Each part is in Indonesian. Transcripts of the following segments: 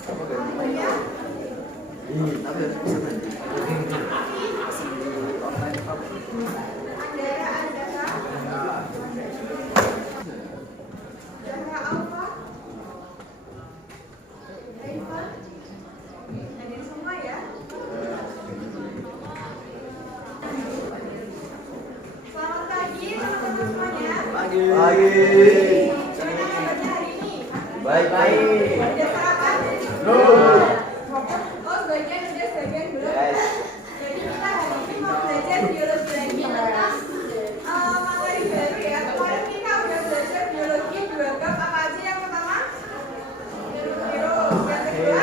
Ini tapi harus bisa nanti. Online Pak. Pagi. Baik. Oh, sebagian udah, sebagian belum. Jadi kita hari ini mau belajar biologi lagi. Materi baru ya. Kemarin kita udah belajar biologi 2 bab. Apa aja yang pertama? Virus. Yang kedua?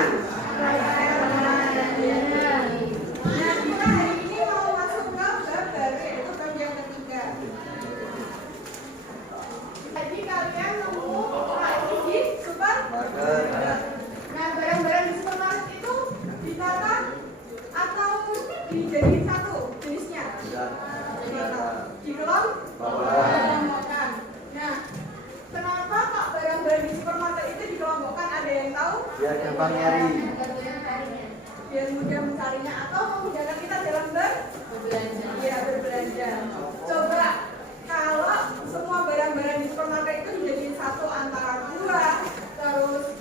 Nah, kita hari ini mau masuk ke bab baru, yaitu bab yang ketiga. Jadi kalian nemu lagi di supermarket. Nah, barang-barang di supermarket itu ditata atau dijadiin satu jenisnya? Dikelompokkan. Nah, kenapa kok barang-barang di supermarket itu dikelompokkan? Ada yang tahu? Biar gampang nyari. Biar mudah mencarinya atau memudahkan kita dalam berbelanja. Iya, berbelanja. Coba kalau semua barang-barang di supermarket itu dijadiin satu antara buah, terus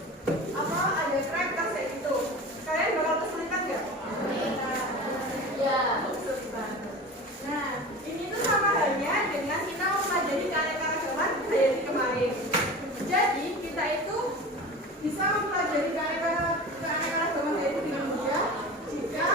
apa ada crackers kayak gitu, kalian bakal kesulitan nggak? Ya, kesulitan. Nah, ini tuh sama halnya dengan kita mempelajari keanekaragaman biologi kemarin. Jadi kita itu bisa mempelajari keanekaragaman biologi dengan mudah jika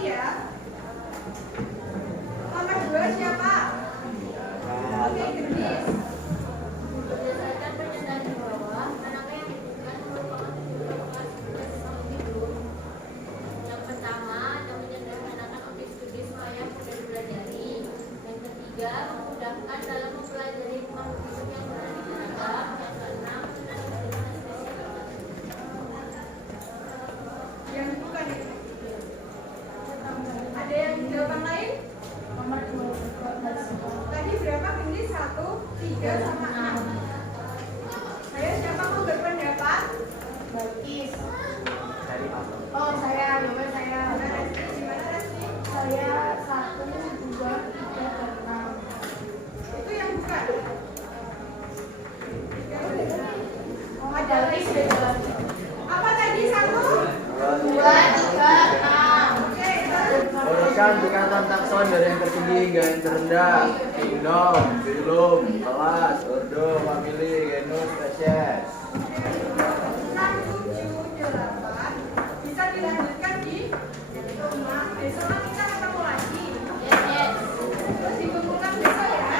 laki-laki ya. Nomor 2 siapa? Oke, Gendis. Berdasarkan pernyataan di bawah, anaknya yang dibutuhkan merupakan hidup. Yang pertama, ada menyederhanakan objek studi supaya mudah dipelajari. Yang ketiga, memudahkan dalam mempelajari makhluk hidup yang beraneka ragam. Yang keenam, Yang bukan itu. Ada yang jawaban lain? nomor 2. Tadi berapa Gendis? 1, 3, sama 6. Ayo siapa mau berpendapat? Balkis. Dari apa? Oh, saya, jawaban saya. Gimana Resti? Saya 1, 2, 3, dan 6. Itu yang bukan. Oh, ada lagi sudah. Apa tadi 1? 2, 3, 6. Oke, Urutkan tingkatan takson dari yang tertinggi hingga yang terendah. Kingdom, Phylum, kelas, ordo, family, genus, spesies. 6, 7, 8 bisa dilanjutkan di rumah. Besok kita ketemu lagi. Yes. Terus dikumpulkan besok ya.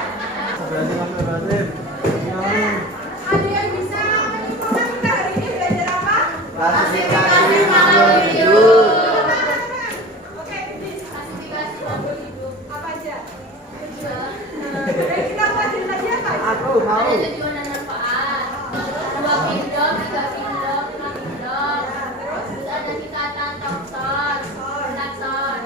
Berarti masuk Razim. Ada yang bisa menyimpulkan kita hari ini belajar apa? Klasifikasi makhluk hidup. Teman-teman. Oke, Gendis. Klasifikasi makhluk hidup. Apa aja? Tiga. Oke, kita pelajari tadi apa aja? Aku mau. Ada tujuan dan manfaat. 2 kingdom, 3 kingdom, 5 kingdom. Terus? Terus ada tingkatan takson, takson.